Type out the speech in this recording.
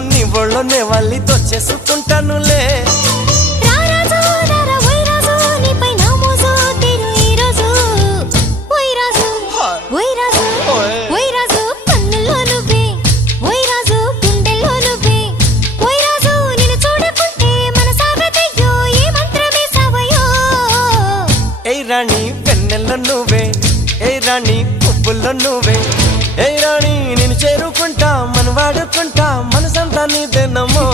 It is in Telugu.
నీ ఒళ్ళోనే వాళ్ళి తోచేసుకుంటానులే రాణి వెన్నెల్లో నువ్వే ఏ రాణి పువ్వుల్లో నువ్వే ఏ రాణి నేను చేరుకుంటా మన వాడుకుంటా మనసంతా నీదేనమ్మో